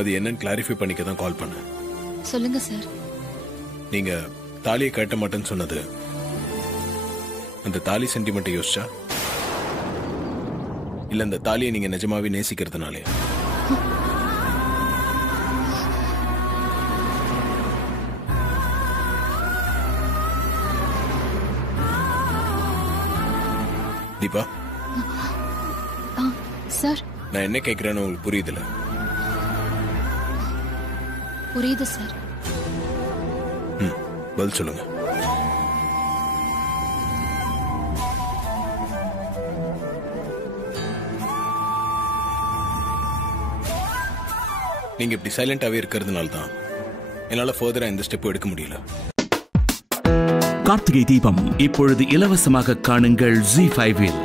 அது என்னன்னு கிளாரிஃபை பண்ணிக்க தான் கால் பண்ணேன். சொல்லுங்க சார். நீங்க தாலியை கட்ட மாட்டேன்னு சொன்னது அந்த தாலி சென்டிமெண்ட்டை யோசிச்சா, இல்ல அந்த தாலியை நீங்க நிஜமாவே நேசிக்கிறதுனாலே? தீபா, சார் நான் என்ன கேட்கிறேன்னு உங்களுக்கு புரியுதுல? புரியுது சார். பதில் சொல்லுங்க. நீங்க இப்படி சைலண்டாவே இருக்கிறதுனால தான் என்னால ஃபர்தரா இந்த ஸ்டெப் எடுக்க முடியல. கார்த்திகை தீபம் இப்பொழுது இலவசமாக காணுங்கள் Zee5 இல்.